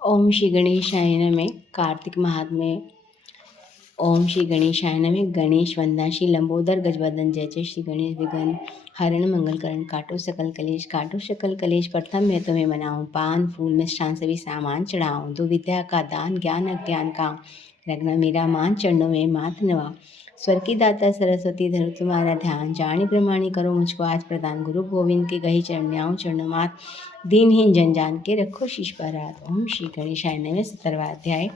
ओम श्री गणेशाय नमः। कार्तिक महात्म्य। ओम श्री गणेशाय नमः। गणेश वंदना। श्री लंबोदर गजवदन जय जय श्री गणेश विघ्न हरण मंगल करण काटो सकल कलेश। प्रथम मैं तुम्हें मनाऊं, पान फूल मिष्ठान सभी सामान चढ़ाऊं। दो विद्या का दान, ज्ञान अज्ञान का रखना मेरा मान। चरणों में मात नवा, स्वर की दाता सरस्वती धरो तुम्हारा ध्यान। जानी प्रमाणी करो मुझको आज प्रदान, गुरु गोविंद के गही चरण्याऊं चरणों मात। दीनहीन जन जान के रखो शीश पर हाथ। ओम श्री गणेशाय नमः। 17वां अध्याय।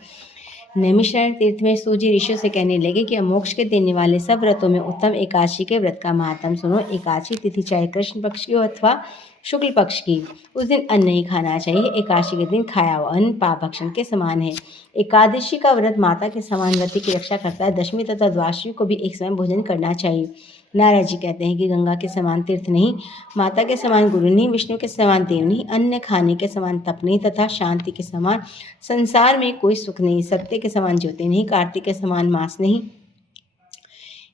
नैमिषारण्य तीर्थ में सूजी ऋषियों से कहने लगे कि मोक्ष के देने वाले सब व्रतों में उत्तम एकादशी के व्रत का महात्म सुनो। एकादशी तिथि चाहे कृष्ण पक्ष की हो अथवा शुक्ल पक्ष की, उस दिन अन्न नहीं खाना चाहिए। एकादशी के दिन खाया हुआ अन्न पाप भक्षण के समान है। एकादशी का व्रत माता के समान व्रत की रक्षा करता है। दशमी तथा द्वादशी को भी एक समय भोजन करना चाहिए। नारद जी कहते हैं कि गंगा के समान तीर्थ नहीं, माता के समान गुरु नहीं, विष्णु के समान देव नहीं, अन्न खाने के समान तप नहीं, तथा शांति के समान संसार में कोई सुख नहीं। सत्य के समान ज्योति नहीं, कार्तिक के समान मास नहीं,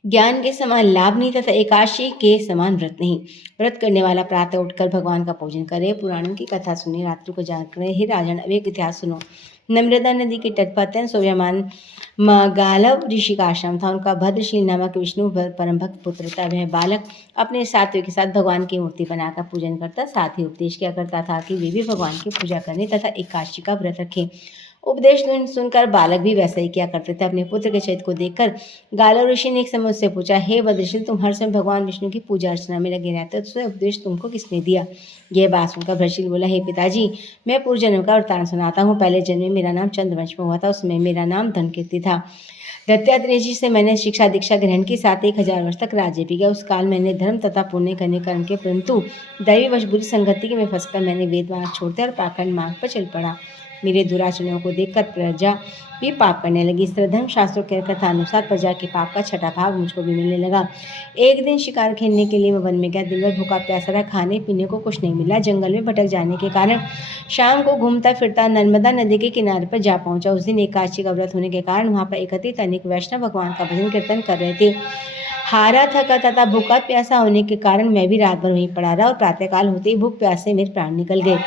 ज्ञान के समान लाभ नहीं, तथा एकादशी के समान व्रत नहीं। व्रत करने वाला प्रातः उठकर भगवान का पूजन करे, पुराणों की कथा सुने, रात्रि को जाग करे। हे राजन, अब एक इतिहास सुनो। नर्मदा नदी के तट पर अत्यंत शोभायमान गालव ऋषि का आश्रम था। उनका भद्रशील नामक विष्णु परम भक्त पुत्र था। वह बालक अपने साथियों के साथ भगवान की मूर्ति बनाकर पूजन करता, साथ ही उपदेश किया करता था कि वे भी भगवान की पूजा करने तथा एकादशी का व्रत रखें। उपदेश सुनकर बालक भी वैसा ही किया करते थे। अपने पुत्र के चरित्र को देखकर गालव ऋषि ने एक समय उससे पूछा, हे भद्रशील, तुम हर समय भगवान विष्णु की पूजा अर्चना में लगे रहते हो, तो उपदेश तुमको किसने दिया? यह बात सुनकर भद्रशील बोला, हे पिताजी, मैं पूर्व जन्म का वृतांत सुनाता हूँ। पहले जन्म में मेरा नाम चंद्रवंश में हुआ था, उसमें मेरा नाम धनकीर्ति था। दत्तात्रेय जी से मैंने शिक्षा दीक्षा ग्रहण की, साथ 1000 वर्ष तक राज्य भी किया। उस काल मैंने धर्म तथा पुण्य करने कर्म के, परंतु दैवी बुरी संगति में फंसकर मैंने वेद मार्ग छोड़ दिया और पाखंड मार्ग पर चल पड़ा। मेरे दुराचरणों को देखकर प्रजा भी पाप करने लगी। इस तरह धर्मशास्त्रों के कथा अनुसार प्रजा के पाप का छठा भाग मुझको भी मिलने लगा। एक दिन शिकार खेलने के लिए मैं वन में गया। दिन भर भूखा प्यासा रहा, खाने पीने को कुछ नहीं मिला। जंगल में भटक जाने के कारण शाम को घूमता फिरता नर्मदा नदी के किनारे पर जा पहुंचा। उस दिन एकादशी का व्रत होने के कारण वहां पर एकत्रित अनेक वैष्णव भगवान का भजन कीर्तन कर रहे थे। हारा थका तथा भूखा प्यासा होने के कारण मैं भी रात भर वहीं पड़ा रहा और प्रातःकाल होते ही भूख प्यास से मेरे प्राण निकल गए।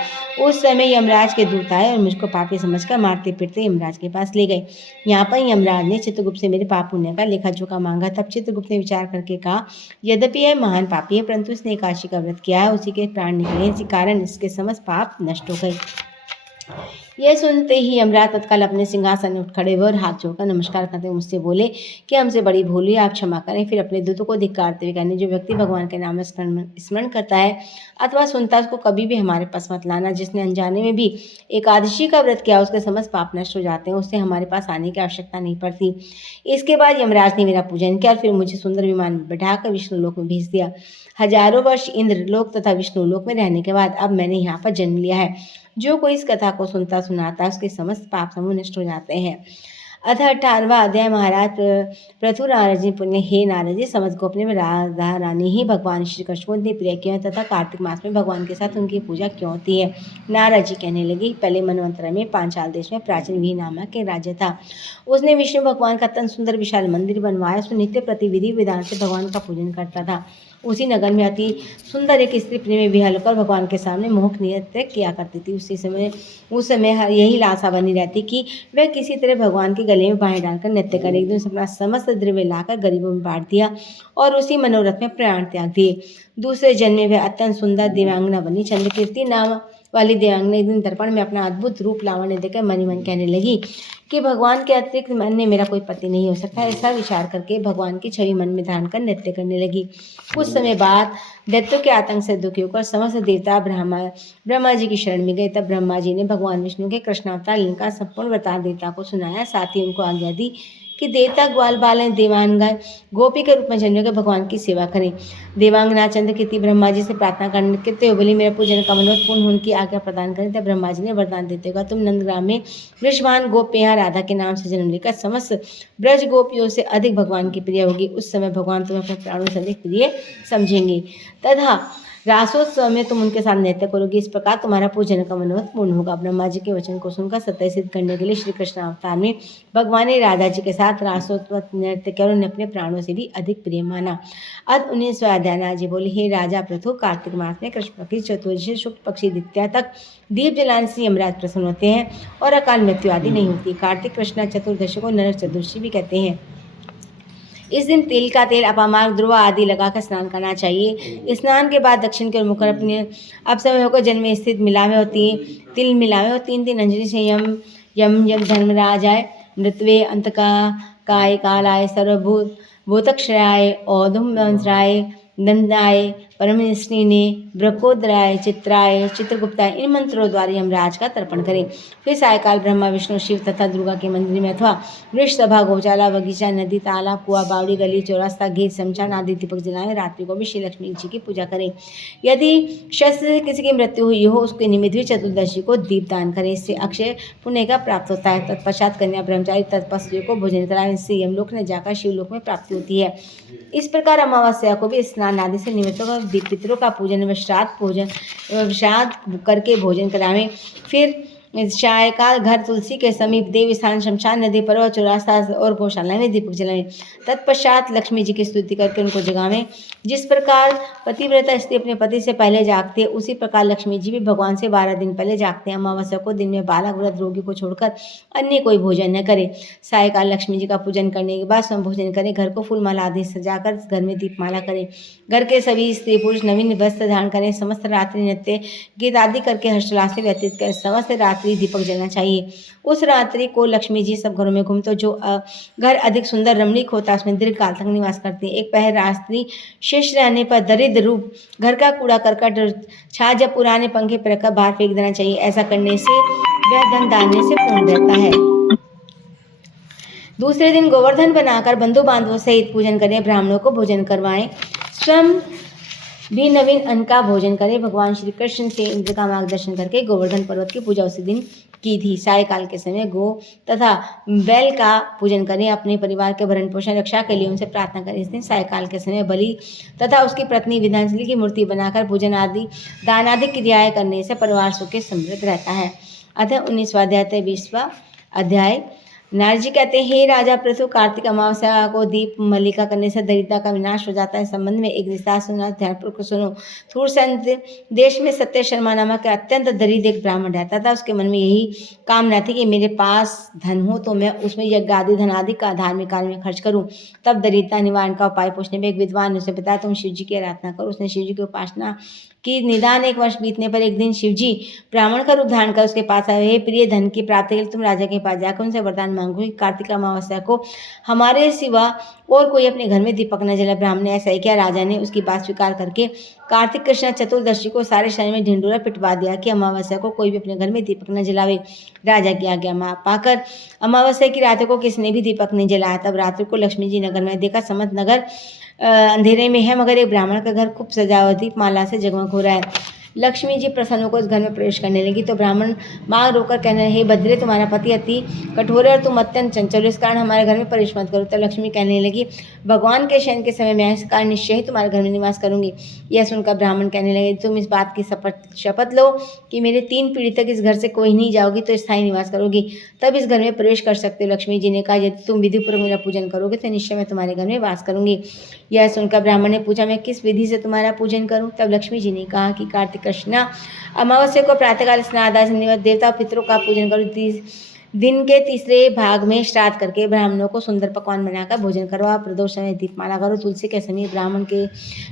उस समय यमराज के दूत आए और मुझको पापी समझकर मारते पीटते यमराज के पास ले गए। यहाँ पर यमराज ने चित्रगुप्त से मेरे पाप पुण्य का लेखा जोखा मांगा। तब चित्रगुप्त ने विचार करके कहा, यद्यपि यह महान पापी है, परंतु इसने एकादशी का व्रत किया है, उसी के प्राण निकले, इसी कारण इसके समस्त पाप नष्ट हो गए। यह सुनते ही यमराज तत्काल अपने सिंहासन में उठ खड़े हुए और हाथ जोड़कर नमस्कार करते हुए मुझसे बोले कि हमसे बड़ी भूल हुई, आप क्षमा करें। फिर अपने दूतों को धिक्कारते हुए कहने, जो व्यक्ति भगवान के नाम में स्मरण करता है अथवा सुनता है, उसको कभी भी हमारे पास मत लाना। जिसने अनजाने में भी एकादशी का व्रत किया, उसके समस्त पाप नष्ट हो जाते हैं, उससे हमारे पास आने की आवश्यकता नहीं पड़ती। इसके बाद यमराज ने मेरा पूजन किया और फिर मुझे सुंदर विमान में बैठाकर विष्णु लोक में भेज दिया। हजारों वर्ष इंद्र लोक तथा विष्णु लोक में रहने के बाद अब मैंने यहाँ पर जन्म लिया है। जो कोई इस कथा को सुनता सुनाता, उसके समस्त पाप समूह नष्ट हो जाते हैं। अतः 18वां अध्याय। महाराज पृथु नारद जी पुण्य, हे नारद जी, समझ को अपने में राधा रानी ही भगवान श्री कृष्ण को इतनी प्रिय क्यों है तथा कार्तिक मास में भगवान के साथ उनकी पूजा क्यों होती है? नारद जी कहने लगे, पहले मनवंतर में पांचाल देश में प्राचीन भी नामक एक राज्य था। उसने विष्णु भगवान का अत्यंत सुंदर विशाल मंदिर बनवाया। उसमें नित्य प्रतिविधि विधान से भगवान का पूजन करता था। उसी नगर में अति सुंदर एक स्त्री प्रेम में विहल होकर भगवान के सामने मोहक नृत्य किया करती थी। उस समय यही लालसा बनी रहती कि वह किसी तरह भगवान के गले में बाहें डालकर नृत्य करे। एक दिन उसने अपना समस्त द्रव्य लाकर गरीबों में बांट दिया और उसी मनोरथ में प्राण त्याग दिए। दूसरे जन्म में वह अत्यंत सुंदर दिव्यांगना बनी। चंद्रकीर्ति नाम वाली दिव्यांगना एक दिन दर्पण में अपना अद्भुत रूप लावण्य देखकर मन ही मन कहने लगी कि भगवान के अतिरिक्त अन्य मेरा कोई पति नहीं हो सकता। ऐसा विचार करके भगवान की छवि मन में धारण कर नृत्य करने लगी। कुछ समय बाद दैत्यों के आतंक से दुखी होकर समस्त देवता ब्रह्मा जी की शरण में गए। तब ब्रह्मा जी ने भगवान विष्णु के कृष्णावतार लीला का संपूर्ण वृत्तांत देवता को सुनाया। साथ ही उनको आज्ञा दी कि देवता ग्वाल बालन देवांगा गोपी के रूप में जन्म कर भगवान की सेवा करें। देवांगना चंद्रकीर्ति ब्रह्मा जी से प्रार्थना करते हुए बोली, मेरा पूजन का मनोरथ पूर्ण होने की आज्ञा प्रदान करें। तब ब्रह्मा जी ने वरदान देते हुए, तुम नंदग्राम में वृषभान गोपियाँ राधा के नाम से जन्म लेकर समस्त ब्रज गोपियों से अधिक भगवान की प्रिय होगी। उस समय भगवान तुम्हें अपने प्राणों से अधिक प्रिय समझेंगे तथा रासोत्सव में तुम उनके साथ नृत्य करोगी। इस प्रकार तुम्हारा पूजन का मनोरथ पूर्ण होगा। ब्रह्मा जी के वचन को सुनकर सत्य सिद्ध करने के लिए श्री कृष्ण अवतार में भगवान ने राधा जी के साथ रासोत्सव नृत्य किया और उन्हें अपने प्राणों से भी अधिक प्रिय माना। अब 19वां अध्याय। नारद जी बोले, हे राजा प्रथु, कार्तिक मास में कृष्ण पक्ष की चतुर्दशी से शुक्ल पक्षी द्वितीया तक दीप जलाने से यमराज प्रसन्न होते हैं और अकाल मृत्यु आदि नहीं होती। कार्तिक कृष्ण चतुर्दशी को नरक चतुर्दशी भी कहते हैं। इस दिन तिल का तेल, अपामार्ग, ध्रुव आदि लगाकर स्नान करना चाहिए। स्नान के बाद दक्षिण की ओर मुखर अपने अब समय होकर जन्म में स्थित मिलावे होती तिल मिलावे और 3 अंजलि से यम यम यम धर्मराजाय मृत्वे अंतका काय कालाय सर्वभूत भूतक्षराय औधुम वंशराय दंडाय परमनिष्ठिने ब्रकोदराय चित्राय चित्रगुप्ताय इन मंत्रों द्वारा यमराज का तर्पण करें। फिर सायकाल ब्रह्मा विष्णु शिव तथा दुर्गा के मंदिर में अथवा वृक्ष सभा गौशाला बगीचा नदी तालाब कुआ बावड़ी गली चौरास्ता घेर शमशान आदि दीपक जलाएं। रात्रि को भी श्री लक्ष्मी जी की पूजा करें। यदि शस्त्र से किसी की मृत्यु हुई हो उसके निमित्त भी चतुर्दशी को दीप दान करें। इससे अक्षय पुण्य का प्राप्त होता है। तत्पश्चात कन्या ब्रह्मचारी तत्पस्वी को भोजन कराएं। इससे यमलोक में जाकर शिवलोक में प्राप्ति होती है। इस प्रकार अमावस्या को भी स्नान आदि से निमित्तों का पितरों का पूजन श्राद्ध करके भोजन करावें। फिर सायकाल घर तुलसी के समीप देव स्थान शमशान नदी पर्वत चौरास्ता और गौशाला में दीपक जलाएं। तत्पश्चात लक्ष्मी जी की स्तुति करके उनको जगावें। जिस प्रकार पतिव्रता स्त्री अपने पति से पहले जागती है उसी प्रकार लक्ष्मी जी भी भगवान से 12 दिन पहले जागते हैं। अमावस्या को दिन में बालक वृद्ध रोगी को छोड़कर अन्य कोई भोजन न करे। सायकाल लक्ष्मी जी का पूजन करने के बाद स्वयं भोजन करें। घर को फूलमाला आदि सजाकर घर में दीपमाला करें। घर के सभी स्त्री पुरुष नवीन वस्त्र धारण करें। समस्त रात्रि नृत्य गीत आदि करके हर्षोल्लास से व्यतीत करें। समस्त रात्रि दीपक जलना चाहिए। उस रात्रि को लक्ष्मी जी सब घरों में घूमते जो घर अधिक सुंदर रमणीक होता है उसमें दीर्घ काल तक निवास करती है। एक पहर रात्रि शेष रहने पर दरिद्र रूप घर का कूड़ा करकट छाछ या पुराने पंखे पर रखकर बाहर फेंक देना चाहिए। ऐसा करने से वह धन दाने से पूर्ण रहता है। दूसरे दिन गोवर्धन बनाकर बंधु बांधवों सहित पूजन करें। ब्राह्मणों को भोजन करवाएं। स्वयं भी नवीन अन्न का भोजन करें। भगवान श्री कृष्ण से इंद्र का मार्गदर्शन करके गोवर्धन पर्वत की पूजा उसी दिन की थी। सायकाल के समय गो तथा बैल का पूजन करें। अपने परिवार के भरण पोषण रक्षा के लिए उनसे प्रार्थना करें। इस दिन सायकाल के समय बलि तथा उसकी पत्नी विंध्याचली की मूर्ति बनाकर पूजन आदि दान आदि क्रियाएं करने से परिवार सुख के समृद्ध रहता है। अतः 19वां अध्याय 20वां अध्याय। नारद जी कहते हैं, हे राजा पृथु, कार्तिक अमावस्या को दीप मलिका करने से दरिद्रता का विनाश हो जाता है। संबंध में एक विस्तार सुना, ध्यानपूर्वक सुनो। थूरसंत देश में सत्य शर्मा नामक अत्यंत दरिद्र एक ब्राह्मण रहता था। उसके मन में यही कामना थी कि मेरे पास धन हो तो मैं उसमें यज्ञ आदि धन आदि का धार्मिक कार्य में खर्च करूं। तब दरिद्रता निवारण का उपाय पूछने में एक विद्वान ने उसे बताया, तुम शिव जी की आराधना करो। उसने शिव जी की उपासना की। निदान 1 वर्ष बीतने पर एक दिन शिव जी ब्राह्मण का रूप धारण कर उसके पास आए। हे प्रिय, धन की प्राप्ति के लिए तुम राजा के पास जाकर उनसे वरदान मांगो कि कार्तिक अमावस्या को हमारे सिवा और कोई अपने घर में दीपक न जला। ब्राह्मण ने ऐसा ही किया। राजा ने उसकी बात स्वीकार करके कार्तिक कृष्ण चतुर्दशी को सारे शहर में ढिंडोरा पिटवा दिया कि अमावस्या को कोई भी अपने घर में दीपक न जलावे। राजा की आज्ञा पाकर अमावस्या की रात को किसने भी दीपक नहीं जलाया। तब रात्रि को लक्ष्मी जी नगर में देखा समस्त नगर अंधेरे में है, मगर एक ब्राह्मण का घर खूब सजावट दीपमाला से जगमग हो रहा है। लक्ष्मी जी प्रसन्न होकर उस घर में प्रवेश करने लगी तो ब्राह्मण मांग रोकर कहने लगे, हे बद्रे, तुम्हारा पति अति कठोर है और तुम अत्यंत चंचल, इस कारण हमारे घर में प्रवेश मत करो। तब लक्ष्मी कहने लगी, भगवान के शयन के समय मैं इस कारण निश्चय ही तुम्हारे घर में निवास करूंगी। यह सुनकर ब्राह्मण कहने लगे, तुम इस बात की शपथ लो कि मेरे 3 पीढ़ी तक इस घर से कोई नहीं जाओगी तो स्थायी निवास करोगी, तब इस घर में प्रवेश कर सकते हो। लक्ष्मी जी ने कहा, यदि तुम विधिपूर्वक मेरा पूजन करोगे तो निश्चय मैं तुम्हारे घर में वास करूंगी। यह सुनकर ब्राह्मण ने पूछा, मैं किस विधि से तुम्हारा पूजन करूं? तब लक्ष्मी जी ने कहा कि कार्तिक कृष्ण अमावस्या को प्रातःकाल स्नान आदि देवता पितरों का पूजन करो। दिन के तीसरे भाग में श्राद्ध करके ब्राह्मणों को सुंदर पकवान बनाकर भोजन करवा। प्रदोष समय दीपमाला करो। तुलसी के समीप ब्राह्मण के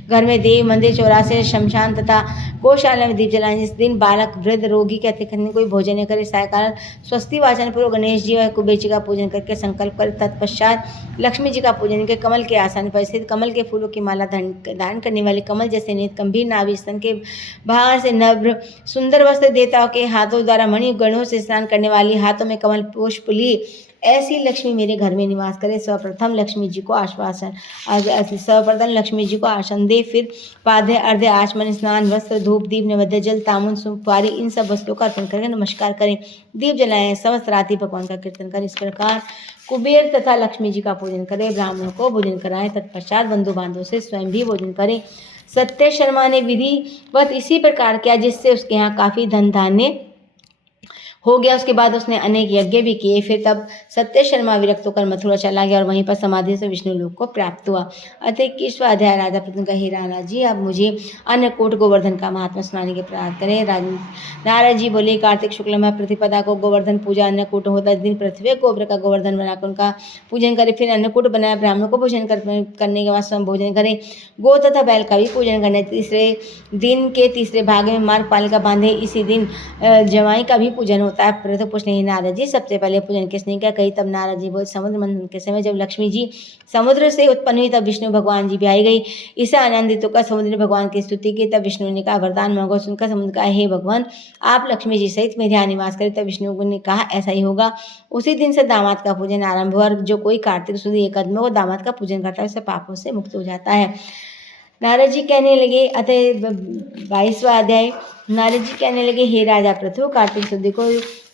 घर में देव मंदिर चौरासे शमशान तथा गौशाला में दीप जलाएं। जिस दिन बालक वृद्ध रोगी के अतिथि कोई भोजन न करे। सायकाल स्वस्ति वाचन पूर्वक गणेश जी और कुबेर जी का पूजन करके संकल्प कर तत्पश्चात लक्ष्मी जी का पूजन के कमल के आसन पर स्थित कमल के फूलों की माला धारण करने वाले कमल जैसे नेत्र गंभीर नाभि स्तन के बाहर से नव्र सुंदर वस्त्र देवताओं के हाथों द्वारा मणि गणों से स्नान करने वाली, हाथों में कमल पुष्प लिए ऐसी लक्ष्मी मेरे घर में निवास करे। सर्वप्रथम लक्ष्मी जी को आसन दे। फिर पादे अर्धे आचमन स्नान वस्त्र धूप दीप नैवेद्य जल तामुन सुपारी इन सब वस्तुओं का अर्पण करके नमस्कार करें। दीप जलाएं। समस्त रात्रि भगवान का कीर्तन करें। इस प्रकार कुबेर तथा लक्ष्मी जी का पूजन करें। ब्राह्मणों को भोजन कराएं। तत्पश्चात बंधु बांधवों से स्वयं भी भोजन करें। सत्य शर्मा ने विधिवत इसी प्रकार किया जिससे उसके यहाँ काफ़ी धन धान्य हो गया। उसके बाद उसने अनेक यज्ञ भी किए। फिर तब सत्य शर्मा विरक्त होकर मथुरा चला गया और वहीं पर समाधि से विष्णु लोक को प्राप्त हुआ। अतः 21वां अध्याय। राजा प्रद्युम्न का, हे नारद जी, अब मुझे अन्नकूट गोवर्धन का महात्मा सुनाने के प्रार्थ करें। नारद जी बोले, कार्तिक शुक्ल में प्रतिपदा को गोवर्धन पूजा अन्नकूट होता है। इस दिन पृथ्वी गोबर का गोवर्धन बनाकर उनका पूजन करें। फिर अन्नकूट बनाया, ब्राह्मणों को भोजन करने के बाद स्वयं भोजन करें। गो तथा बैल का भी पूजन करने। तीसरे दिन के तीसरे भाग में मार्ग पालिका बांधे। इसी दिन जवाई का भी पूजन होता है। प्रथम पूछने, ही नारद जी, सबसे पहले पूजन किसने किया? कही तब नारद जी बोले, समुद्र मंथन के समय जब लक्ष्मी जी समुद्र से उत्पन्न हुई तब विष्णु भगवान जी भी आई गई। इसे आनंदित होकर समुद्र ने भगवान की स्तुति की। तब विष्णु ने कहा, वरदान मांगो। सुनकर समुद्र का, हे भगवान, आप लक्ष्मी जी सहित मेरे यहाँ निवास करें। तब विष्णु ने कहा, ऐसा ही होगा। उसी दिन से दामाद का पूजन आरंभ हुआ। जो कोई कार्तिक शुद्ध एकादशी को दामाद का पूजन करता है उसे पापों से मुक्त हो जाता है। नारद जी कहने लगे, अतः 22वां अध्याय। नारद जी कहने लगे, हे राजा पृथु, कार्तिक शुद्ध को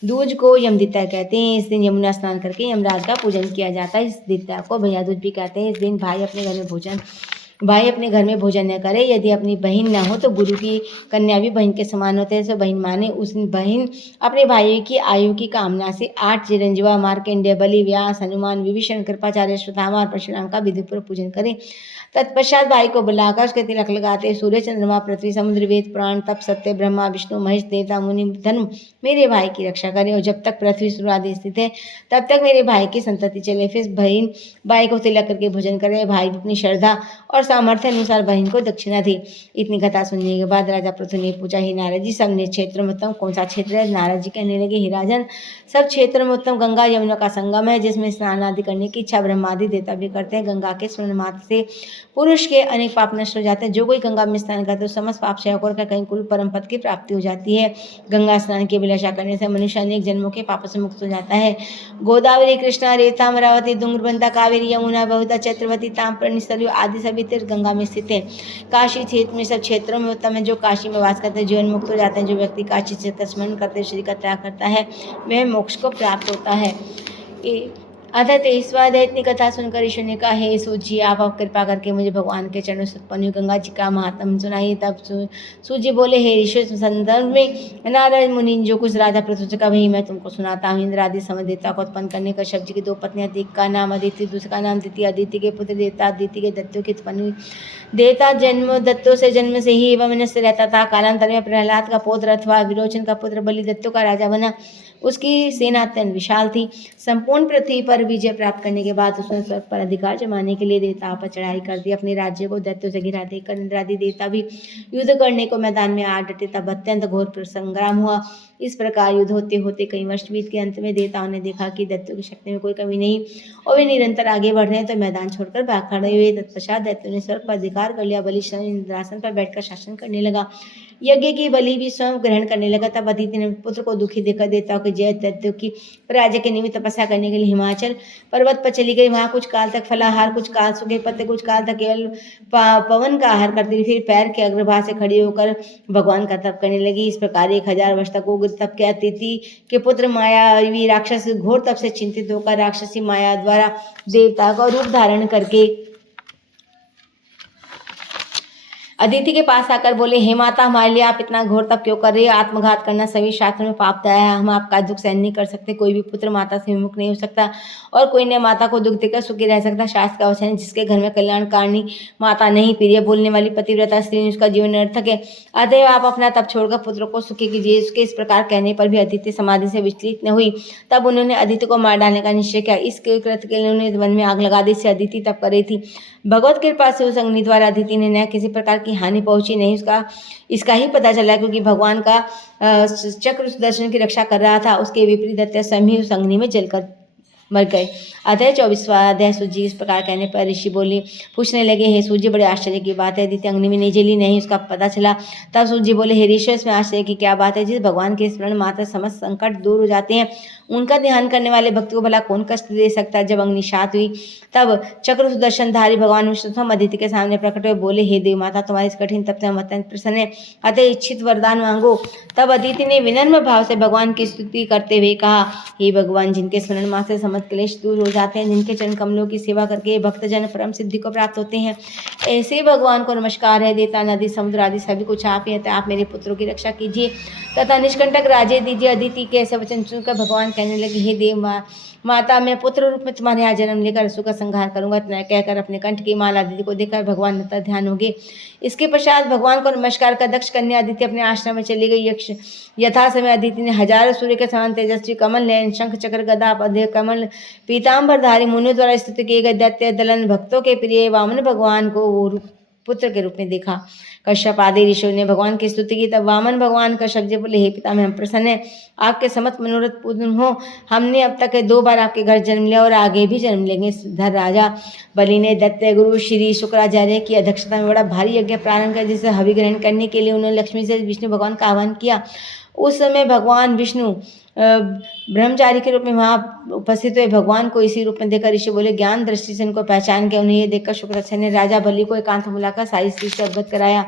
दूज को यमदित्ता कहते हैं। इस दिन यमुना स्नान करके यमराज का पूजन किया जाता है। इस दित्ता को भैया दूज भी कहते हैं। इस दिन भाई अपने घर में भोजन न करे। यदि अपनी बहन न हो तो गुरु की कन्या भी बहन के समान होते हैं। सो बहन माने उस बहन अपने भाई की आयु की कामना से 8 चिरंजीवा, मार्कंडेय, बलि, व्यास, हनुमान, विभीषण, कृपाचार्य, श्वत्थामा और परशुराम का विधिपूर्वक पूजन करें। तत्पश्चात भाई को बुलाकर उसके तिलक लगाते। सूर्य, चंद्रमा, पृथ्वी, समुद्र, वेद, पुराण, तप, सत्य, ब्रह्मा, विष्णु, महेश, देवता, मुनि, धर्म मेरे भाई की रक्षा करें। और जब तक पृथ्वी सूर्य आदि स्थित है तब तक मेरे भाई की संतति चले। फिर बहन भाई को तिलक करके भोजन करे। भाई अपनी श्रद्धा और सामर्थ्य अनुसार बहन को दक्षिणा दी। इतनी कथा सुनने के बाद राजा पृथु ने पूछा, हे नारद जी, सब क्षेत्र में उत्तम कौन सा क्षेत्र है? नारद जी कहने लगे, हे राजन, सब क्षेत्र में उत्तम गंगा यमुना का संगम है, जिसमें स्नान आदि करने की इच्छा ब्रह्मादि देवता भी करते हैं। गंगा के स्मरण मात्र से पुरुष के अनेक पाप नष्ट हो जाते हैं। जो कोई गंगा में स्नान करता है तो समस्त पाप क्षय होकर कहीं कुल परम पद की प्राप्ति हो जाती है। गंगा स्नान की अभिलाषा करने से मनुष्य अनेक जन्मों के पापों से मुक्त हो जाता है। गोदावरी, कृष्णा, रेता, अमरावती, डूंगरबंधा, कावेरी, यमुना, बहुधा, चक्रवती, ताम्रपर्णी, सरयू आदि सभी तीर्थ गंगा में स्थित है। काशी क्षेत्र में सब क्षेत्रों में उत्तम है। जो काशी में वास करते हैं जीवन मुक्त हो जाते हैं। जो व्यक्ति काशी क्षेत्र का स्मरण करते श्री का त्याग करता है वह मोक्ष को प्राप्त होता है। अतः 23वां अध्याय। इतनी कथा सुनकर ईश्वर ने कहा, हे सूत जी, आप कृपा करके मुझे भगवान के चरणों से उत्पन्न हुई गंगा जी का महात्म्य सुनाइए। तब सूत जी बोले, हे ऋषि, संदर्भ में नारद मुनि जो कुछ राजा पृथु से कहा वही मैं तुमको सुनाता हूँ। इंद्र आदि समय देवता को उत्पन्न करने का शिव जी की 2 पत्नियां थी। एक का नाम अदिति, दूसरे का नाम दिति। अदिति के पुत्र देवता अदिति के दत्तों की उत्पन्न हुई। देवता दत्तों से जन्म से ही एवं मनुष्य रहता था। कालांतर में प्रहलाद का पौत्र अथवा विरोचन का पुत्र बलि दत्तों का राजा बना। उसकी सेना अत्यंत विशाल थी। संपूर्ण पृथ्वी पर विजय प्राप्त करने के बाद उसने स्वर्ग पर अधिकार जमाने के लिए देवताओं पर चढ़ाई कर दी। अपने राज्य को दैत्यों से घिरा देकर इंद्रादि देवता भी युद्ध करने को मैदान में आ डटे। तब अत्यंत घोर संग्राम हुआ। इस प्रकार युद्ध होते होते कई वर्ष बीत के अंत में देवताओं ने देखा कि दैत्यों की शक्ति में कोई कमी नहीं और वे निरंतर आगे बढ़ रहे हैं, तो मैदान छोड़कर भाग खड़े हुए। तत्पश्चात दैत्यों ने स्वर्ग पर अधिकार कर लिया। बलि इंद्रासन पर बैठकर शासन करने लगा। यज्ञ की बलि भी स्वयं ग्रहण करने लगा। तब अदिति ने पुत्र को दुखी देखकर देवताओं की जय दैत्यों की पराजय के निमित्त तपस्या करने के लिए हिमाचल पर्वत पर चली गई। वहां कुछ काल तक फलाहार, कुछ काल सूखे पत्ते, कुछ काल तक केवल पवन का आहार करती रही। फिर पैर के अग्रभाग से खड़ी होकर भगवान का तप करने लगी। इस प्रकार 1000 वर्ष तक उग्र तप किया। अदिति के पुत्र मायावी राक्षस घोर तप से चिंतित होकर राक्षसी माया द्वारा देवता का रूप धारण करके अदिति के पास आकर बोले, हे माता, हमारे लिए आप इतना घोर तप क्यों कर रही है? आत्मघात करना सभी शास्त्रों में पापदाय है। हम आपका दुख सहन नहीं कर सकते। कोई भी पुत्र माता से विमुख नहीं हो सकता और कोई न माता को दुख देकर सुखी रह सकता। शास्त्र का वचन है, जिसके घर में कल्याणकारिणी माता नहीं, प्रिय बोलने वाली पतिव्रता स्त्री, उसका जीवन निरर्थक है। अतएव आप अपना तप छोड़कर पुत्र को सुखी कीजिए। उसके इस प्रकार कहने पर भी अदिति समाधि से विचलित न हुई। तब उन्होंने अदिति को मार डालने का निश्चय किया। इस कृत्य के लिए उन्होंने वन में आग लगा दी। इससे अदिति तप कर रही थी। भगवत कृपा से उस अग्नि द्वारा अदिति ने न किसी प्रकार की हानि पहुंची, नहीं इसका ही पता चला, क्योंकि भगवान का चक्र सुदर्शन की रक्षा कर रहा था। उसके विपरीत दैत्य स्वयं ही उस अग्नि में जलकर मर गए। अतः 24वां अध्याय। सूर्य इस प्रकार कहने पर ऋषि पूछने लगे, हे सूर्य, बड़े आश्चर्य की बात है, अदिति अग्नि में नहीं जली, नहीं उसका पता चला। तब सूर्य बोले, हे ऋषि, इसमें आश्चर्य की क्या बात है? जिस भगवान के स्मरण मात्र समस्त संकट दूर हो जाते हैं, उनका ध्यान करने वाले भक्त को भला कौन कष्ट दे सकता है? जब अग्नि शांत हुई तब चक्र सुदर्शनधारी भगवान विष्णु अदिति के सामने प्रकट हुए। बोले, हे देव माता, तुम्हारे इस कठिन तप से हम अत्यंत प्रसन्न है, अतः इच्छित वरदान मांगो। तब अदिति ने विनम्र भाव से भगवान की स्तुति करते हुए कहा, हे भगवान, जिनके स्मरण मात्र समस्त समस्त क्लेश दूर हो जाते हैं। जिनके चरण कमलों की सेवा करके भक्तजन परम सिद्धि को प्राप्त होते हैं, ऐसे भगवान को नमस्कार है। देता नदी समुद्र आदि सभी कुछ आप ही हैं। आप मेरे पुत्रों की रक्षा कीजिए तथा निष्कंटक राज्य दीजिए। अदिति के ऐसे वचन सुनकर भगवान कहने लगे, हे देव माता, मैं पुत्र रूप में तुम्हारे यहाँ जन्म लेकर असुर का संहार करूंगा। इतना कहकर अपने कंठ की माला अदिति को देकर भगवान तथा ध्यान हो गए। इसके पश्चात भगवान को नमस्कार कर दक्ष कन्या अदिति अपने आश्रम में चली गई। यक्ष यथा समय अदिति ने हजारों सूर्य के समान तेजस्वी कमल नयन शंख चक्र गदा पद्य कमल पीताम्बरधारी मुनियों द्वारा स्तुति किए गए दैत्य दलन भक्तों के प्रिय वामन भगवान को पुत्र के रूप में देखा। कश्यप आदि ऋषियों ने भगवान की स्तुति की। तब वामन भगवान कश्यप जी बोले, हे पिता, हम प्रसन्न हैं, आपके समस्त मनोरथ पूर्ण हो। हमने अब तक 2 बार आपके घर जन्म लिया और आगे भी जन्म लेंगे। धर राजा बलि ने दैत्य गुरु श्री शुक्राचार्य की अध्यक्षता में बड़ा भारी यज्ञ प्रारंभ किया, जिसे हवि ग्रहण करने के लिए उन्होंने लक्ष्मी से विष्णु भगवान का आह्वान किया। उस समय भगवान विष्णु ब्रह्मचारी के रूप में वहां उपस्थित हुए। भगवान को इसी रूप में देखकर ऋषि बोले, ज्ञान दृष्टि से इनको पहचान के उन्हें ये देखकर शुक्राचार्य ने राजा बलि को एकांत में बुलाकर सारी स्थिति से अवगत कराया।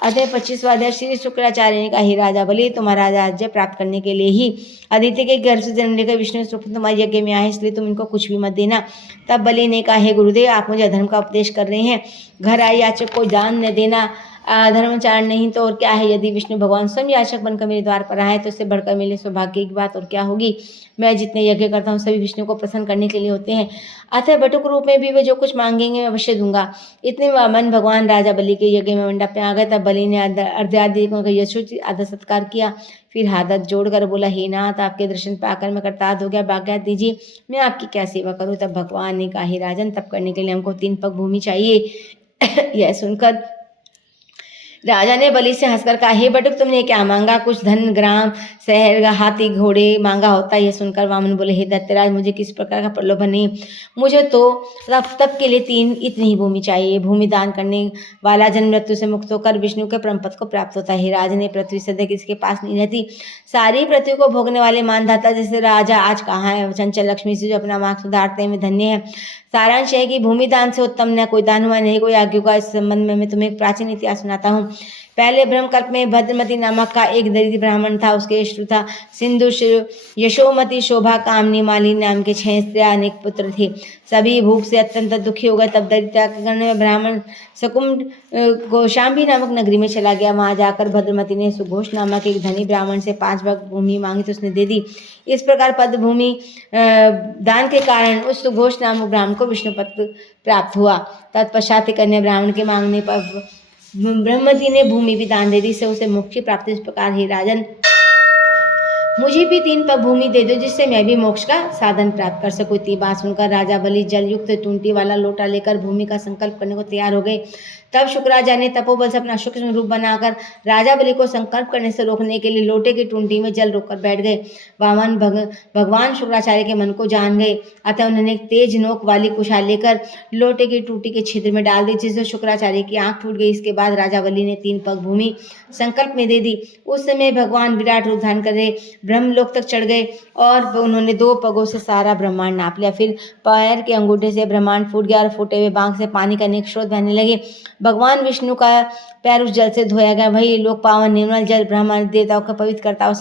अतः 25वां अध्याय। श्री शुक्राचार्य ने कहा, हे राजा बलि, तुम्हारा राज्य प्राप्त करने के लिए ही अदिति के घर से जन्म लेकर विष्णु स्वरूप तुम्हारे यज्ञ में आए, इसलिए तुम इनको कुछ भी मत देना। तब बलि ने कहा, हे गुरुदेव, आप मुझे अधर्म का उपदेश कर रहे हैं। घर आए याचक को दान न देना धर्माचार नहीं तो और क्या है। यदि विष्णु भगवान स्वयं याचक बनकर मेरे द्वार पर आए तो इससे बढ़कर मेरे सौभाग्य की बात और क्या होगी। मैं जितने यज्ञ करता हूँ सभी विष्णु को प्रसन्न करने के लिए होते हैं, अतः बटुक रूप में भी वे जो कुछ मांगेंगे मैं अवश्य दूंगा। इतने मन भगवान राजा बलि के यज्ञ में मंडप में आ गए। तब बलि ने अर्ध्यादि का यशोचित आदर सत्कार किया। फिर हाथ जोड़कर बोला, हे नाथ, आपके दर्शन पाकर मैं कृतार्थ हो गया, आज्ञा दीजिए, मैं आपकी क्या सेवा करूं। तब भगवान ने कहा, हे राजन, तप करने के लिए हमको 3 पग भूमि चाहिए। यह सुनकर राजा ने बलि से हंसकर कहा, हे बटुक, तुमने क्या मांगा। कुछ धन, ग्राम, शहर, हाथी, घोड़े मांगा होता। यह सुनकर वामन बोले, हे दैत्यराज, मुझे किस प्रकार का प्रलोभन नहीं, मुझे तो तप के लिए 3 इतनी ही भूमि चाहिए। भूमि दान करने वाला जन्म मृत्यु से मुक्त होकर विष्णु के परम पद को प्राप्त होता है। हे राज ने पृथ्वी सदैव किसके पास नहीं रहती, सारी पृथ्वी को भोगने वाले मानधाता जैसे राजा आज कहाँ है। चंचल लक्ष्मी से जो अपना मार्ग सुधारते में धन्य है। सारांश है कि भूमि दान से उत्तम न कोई दान हुआ, नहीं कोई आज्ञा का। इस संबंध में मैं तुम्हें एक प्राचीन इतिहास सुनाता हूँ। पहले ब्रह्मकल्प में भद्रमती नामक का एक दरिद्र ब्राह्मण था। उसके श्रुता सिंधु, यशोमती, शोभा, कामनी, मालिनी नाम के 6 स्त्रियां, अनेक पुत्र थे। सभी भूख से अत्यंत दुखी हो गए। तब दरिद्रता के कारण में ब्राह्मण सकुंभ कौशाम्बी नामक नगरी में चला गया। वहां जाकर भद्रमती ने सुघोष नामक एक धनी ब्राह्मण से 5 भाग भूमि मांगी तो उसने दे दी। इस प्रकार पद भूमि दान के कारण उस सुघोष नामक ब्राह्मण को विष्णु पद प्राप्त हुआ। तत्पश्चात कन्या ब्राह्मण के मांगने पर ब्रह्मजी ने भूमि भी दान दे दी, से उसे मोक्ष की प्राप्ति। इस प्रकार, हे राजन, मुझे भी 3 पग भूमि दे दो, जिससे मैं भी मोक्ष का साधन प्राप्त कर सकूं। इतनी बात सुनकर राजा बलि जल युक्त टूंटी वाला लोटा लेकर भूमि का संकल्प करने को तैयार हो गए। तब शुक्राचार्य ने तपोबल से अपना सूक्ष्म रूप बनाकर राजा बलि को संकल्प करने से रोकने के लिए लोटे की टूंटी में जल रोककर बैठ गए। वामन भगवान शुक्राचार्य के मन को जान गए, अतः उन्होंने एक तेज नोक वाली कुशाल लेकर लोटे की टूटी के छिद्र में डाल दी, जिससे शुक्राचार्य की आंख फूट गई। इसके बाद राजा बलि ने 3 पग भूमि संकल्प में दे दी। उस समय भगवान विराट रूप धारण कर ब्रह्मलोक तक चढ़ गए और उन्होंने 2 पगों से सारा ब्रह्मांड नाप लिया। फिर पैर के अंगूठे से ब्रह्मांड फूट गया और फूटे हुए बांग से पानी का अनेक स्रोत बहने लगे। भगवान विष्णु का पैर उस जल से धोया गया। वही लोक पावन निर्मल जल ब्रह्मांड देवताओं का पवित्र करता और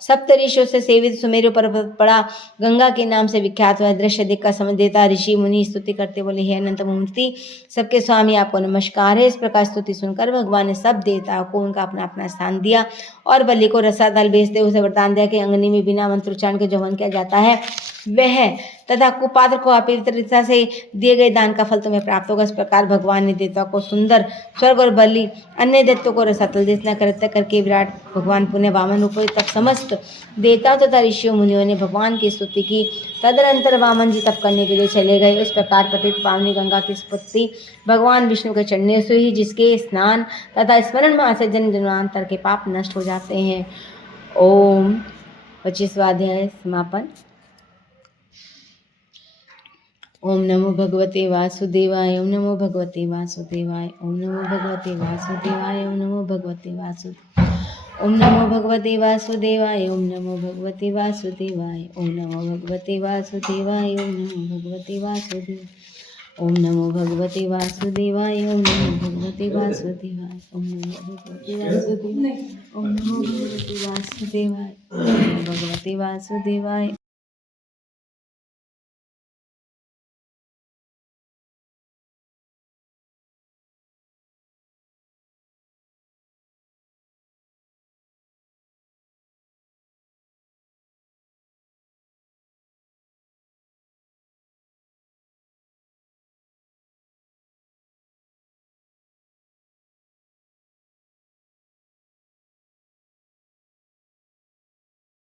सप्त ऋषियों से सेवित सुमेरु पर्वत पड़ा गंगा के नाम से विख्यात हुआ। दृश्य देखकर समझ देता ऋषि मुनि स्तुति करते बोले, हे अनंत मूर्ति, सबके स्वामी, आपको नमस्कार है। इस प्रकार स्तुति सुनकर भगवान ने सब देवताओं को उनका अपना अपना स्थान दिया और बलि को रसातल भेजते उसे वरदान दिया कि अंगनी में बिना मंत्रोच्चारण के जो हवन किया जाता है वह तथा कुपात्र को अपवित्रता से दिए गए दान का फल तुम्हें प्राप्त होगा। इस प्रकार भगवान ने देवताओं को सुंदर स्वर्ग और बलि अन्य दैत्यों को रसातल देशना करके विराट भगवान पुण्य वामन रूप तब समस्त देवताओं तथा ऋषियों मुनियों ने भगवान की स्तुति की। तदनंतर वामन जी तप करने के लिए चले गए। इस प्रकार पतित पावनी गंगा की उत्पत्ति भगवान विष्णु के चढ़ने से हुई, जिसके स्नान तथा स्मरण मां से जन्म जन्मांतर के पाप नष्ट हो जाते हैं। ओम 25वां अध्याय समापन। ओम नमो भगवते वासुदेवाय। ओम नमो भगवते वासुदेवाय। ओम नमो भगवते वासुदेवाय। ओम नमो भगवते वासुदेवाय। ओम नमो भगवते वासुदेवाय। ओम नमो भगवते वासुदेवाय। ओम नमो भगवते वासुदेवाय। ओम नमो भगवते वासुदेवाय। ओम नमो भगवते वासुदेवाय। ओम नमो भगवते वासुदेवाय। ओम नमो भगवते वासुदेवाय। ओम नमो भगवते वासुदेवाय। ओम नमो भगवते वासुदेवाय।